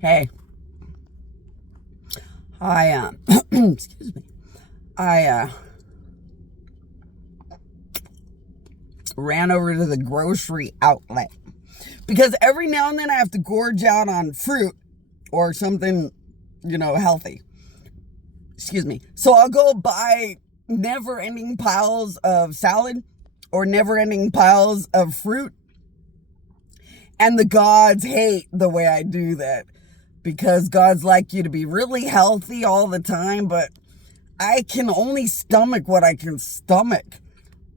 Hey, I excuse me. I ran over to the grocery outlet because every now and then I have to gorge out on fruit or something, healthy. Excuse me. So I'll go buy never-ending piles of salad or never-ending piles of fruit, and the gods hate the way I do that because God's like you to be really healthy all the time, but I can only stomach what I can stomach.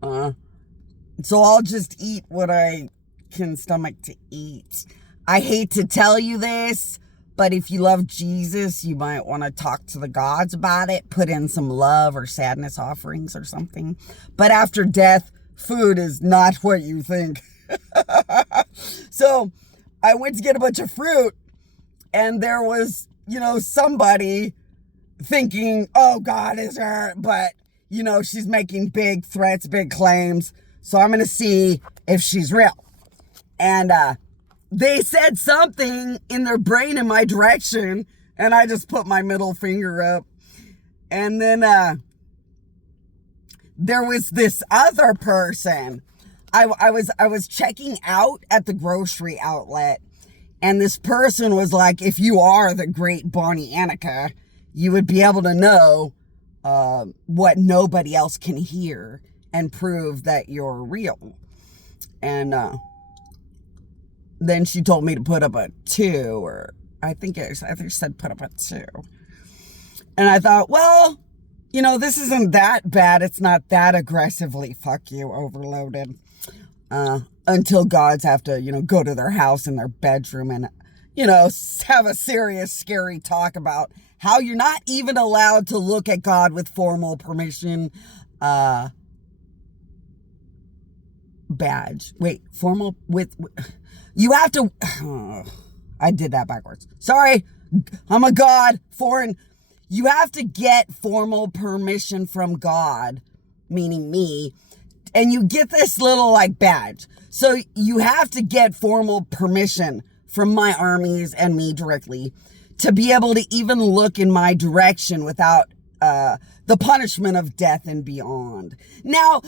So I'll just eat what I can stomach to eat. I hate to tell you this, but if you love Jesus, you might want to talk to the gods about it, put in some love or sadness offerings or something. But after death, food is not what you think. So I went to get a bunch of fruit, and there was, somebody thinking, oh, God is her, but, she's making big threats, big claims. So I'm going to see if she's real. And they said something in their brain in my direction, and I just put my middle finger up. And then there was this other person. I was checking out at the grocery outlet, and this person was like, if you are the great Bonnie Annika, you would be able to know what nobody else can hear and prove that you're real. And then she told me to put up a 2, or I think she said put up a 2. And I thought, well, this isn't that bad. It's not that aggressively fuck you overloaded. Until gods have to, go to their house in their bedroom and, have a serious, scary talk about how you're not even allowed to look at God with formal permission. Badge. Wait, formal with you have to. I did that backwards. Sorry, I'm a god. Foreign. You have to get formal permission from God, meaning me, and you get this little badge. So you have to get formal permission from my armies and me directly to be able to even look in my direction without the punishment of death and beyond. Now,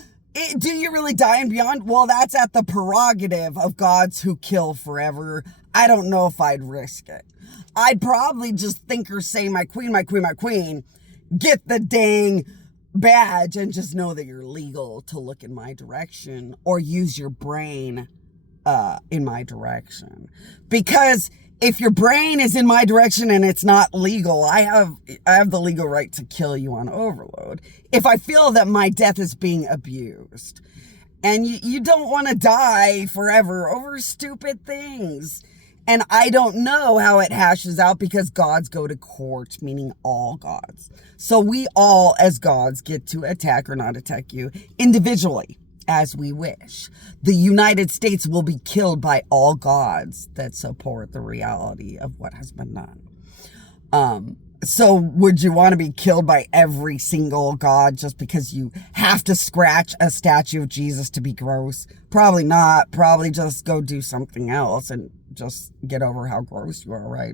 do you really die and beyond? Well, that's at the prerogative of gods who kill forever. I don't know if I'd risk it. I'd probably just think or say, my queen, my queen, my queen, get the dang badge and just know that you're legal to look in my direction or use your brain in my direction. Because if your brain is in my direction and it's not legal, I have the legal right to kill you on overload if I feel that my death is being abused. And you don't want to die forever over stupid things. And I don't know how it hashes out because gods go to court, meaning all gods. So we all, as gods, get to attack or not attack you individually as we wish. The United States will be killed by all gods that support the reality of what has been done. So would you want to be killed by every single god just because you have to scratch a statue of Jesus to be gross? Probably not. Probably just go do something else and just get over how gross you are, right?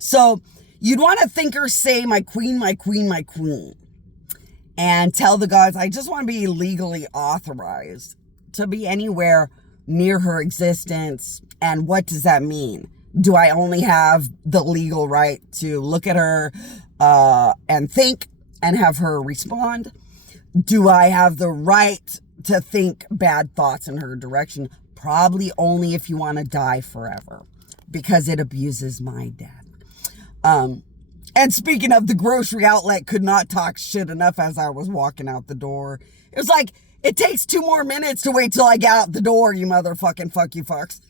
So you'd want to think or say, my queen, my queen, my queen. And tell the gods, I just want to be legally authorized to be anywhere near her existence. And what does that mean? Do I only have the legal right to look at her and think and have her respond? Do I have the right to think bad thoughts in her direction? Probably only if you want to die forever, because it abuses my death. And speaking of, the grocery outlet could not talk shit enough as I was walking out the door. It was like, it takes 2 more minutes to wait till I get out the door, you motherfucking fuck you fucks.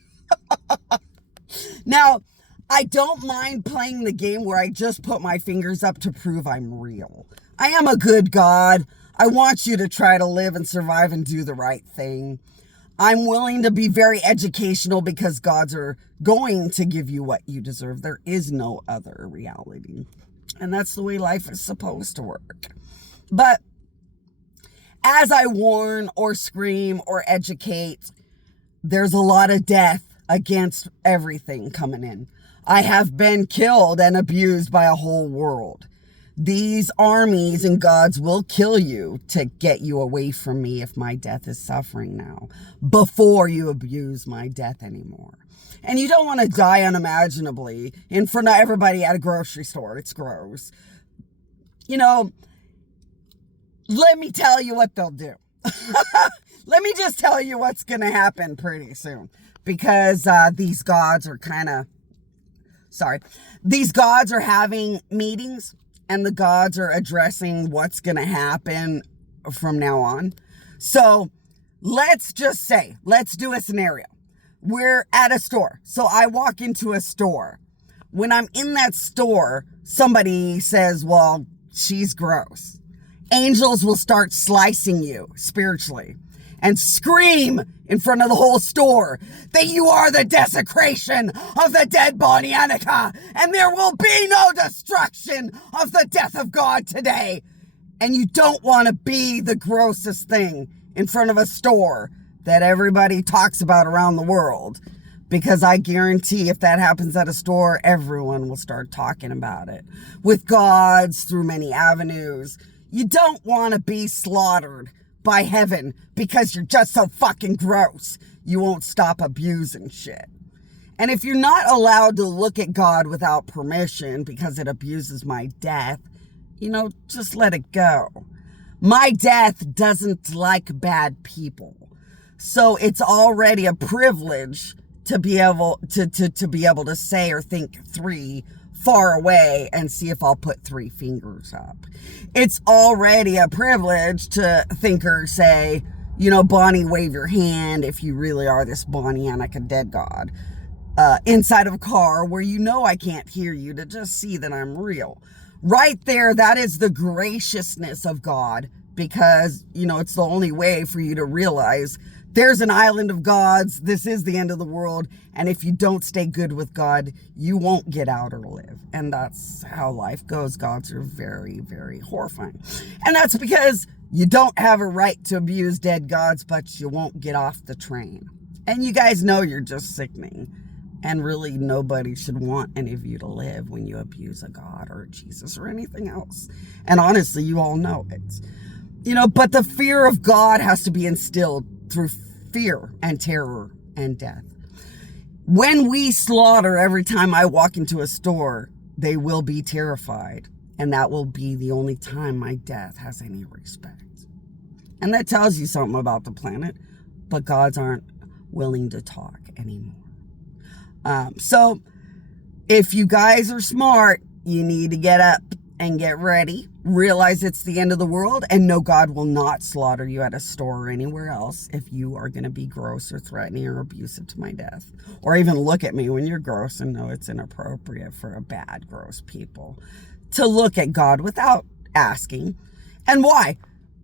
Now, I don't mind playing the game where I just put my fingers up to prove I'm real. I am a good God. I want you to try to live and survive and do the right thing. I'm willing to be very educational because gods are going to give you what you deserve. There is no other reality. And that's the way life is supposed to work. But as I warn or scream or educate, there's a lot of death against everything coming in. I have been killed and abused by a whole world. These armies and gods will kill you to get you away from me if my death is suffering now, before you abuse my death anymore. And you don't want to die unimaginably in front of everybody at a grocery store. It's gross. You know, let me tell you what they'll do. Let me just tell you what's going to happen pretty soon. Because these gods are these gods are having meetings, and the gods are addressing what's going to happen from now on. So let's just say, let's do a scenario. We're at a store. So I walk into a store. When I'm in that store, somebody says, well, she's gross. Angels will start slicing you spiritually and scream in front of the whole store that you are the desecration of the dead Bonianica, and there will be no destruction of the death of God today. And you don't want to be the grossest thing in front of a store that everybody talks about around the world, because I guarantee if that happens at a store, everyone will start talking about it with gods through many avenues. You don't want to be slaughtered by heaven because you're just so fucking gross. You won't stop abusing shit. And if you're not allowed to look at God without permission because it abuses my death, you know, just let it go. My death doesn't like bad people. So it's already a privilege to be able to say or think three far away and see if I'll put three fingers up. It's already a privilege to think or say, you know, Bonnie, wave your hand if you really are this Bonianica dead god. Inside of a car where you know I can't hear you, to just see that I'm real. Right there, that is the graciousness of God, because, you know, it's the only way for you to realize there's an island of gods. This is the end of the world. And if you don't stay good with God, you won't get out or live. And that's how life goes. Gods are very, very horrifying. And that's because you don't have a right to abuse dead gods, but you won't get off the train. And you guys know you're just sickening. And really, nobody should want any of you to live when you abuse a god or Jesus or anything else. And honestly, you all know it. You know, but the fear of God has to be instilled through fear and terror and death. When we slaughter every time I walk into a store, they will be terrified. And that will be the only time my death has any respect. And that tells you something about the planet. But gods aren't willing to talk anymore. So if you guys are smart, you need to get up and get ready. Realize it's the end of the world, and no, God will not slaughter you at a store or anywhere else if you are going to be gross or threatening or abusive to my death. Or even look at me when you're gross and know it's inappropriate for a bad, gross people to look at God without asking. And why?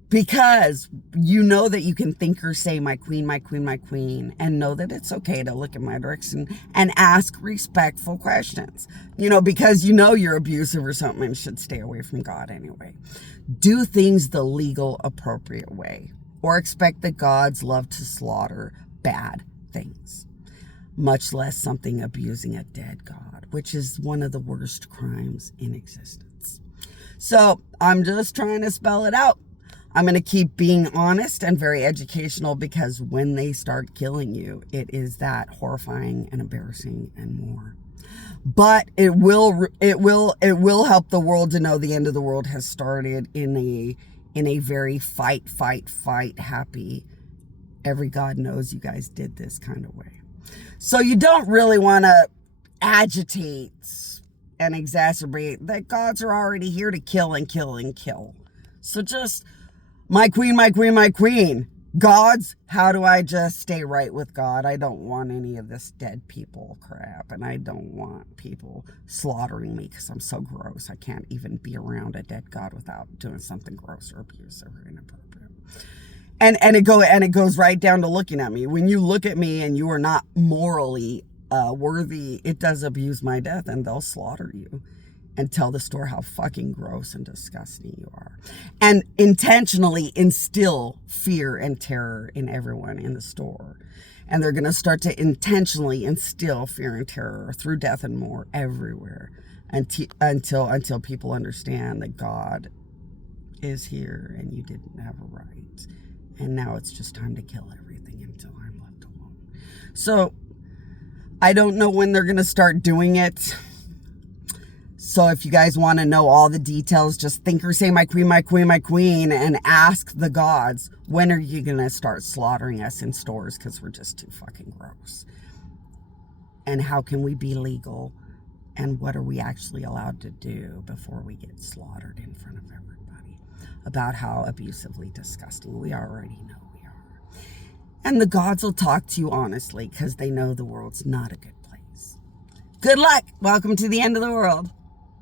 Because you know that you can think or say, my queen, my queen, my queen, and know that it's okay to look in my direction and ask respectful questions. You know, because you know you're abusive or something and should stay away from God anyway. Do things the legal, appropriate way, or expect that gods love to slaughter bad things, much less something abusing a dead God, which is one of the worst crimes in existence. So I'm just trying to spell it out. I'm going to keep being honest and very educational, because when they start killing you, it is that horrifying and embarrassing and more. But it will help the world to know the end of the world has started in a very fight happy. Every God knows you guys did this kind of way. So you don't really want to agitate and exacerbate that gods are already here to kill and kill and kill. So just, my queen, my queen, my queen. Gods, how do I just stay right with God? I don't want any of this dead people crap. And I don't want people slaughtering me because I'm so gross. I can't even be around a dead God without doing something gross or abusive or inappropriate. And it goes right down to looking at me. When you look at me and you are not morally worthy, it does abuse my death, and they'll slaughter you and tell the store how fucking gross and disgusting you are. And intentionally instill fear and terror in everyone in the store. And they're going to start to intentionally instill fear and terror through death and more everywhere until people understand that God is here and you didn't have a right. And now it's just time to kill everything until I'm left alone. So I don't know when they're going to start doing it. So if you guys want to know all the details, just think or say, my queen, my queen, my queen, and ask the gods, when are you going to start slaughtering us in stores? Because we're just too fucking gross. And how can we be legal? And what are we actually allowed to do before we get slaughtered in front of everybody? About how abusively disgusting we already know we are. And the gods will talk to you honestly because they know the world's not a good place. Good luck. Welcome to the end of the world.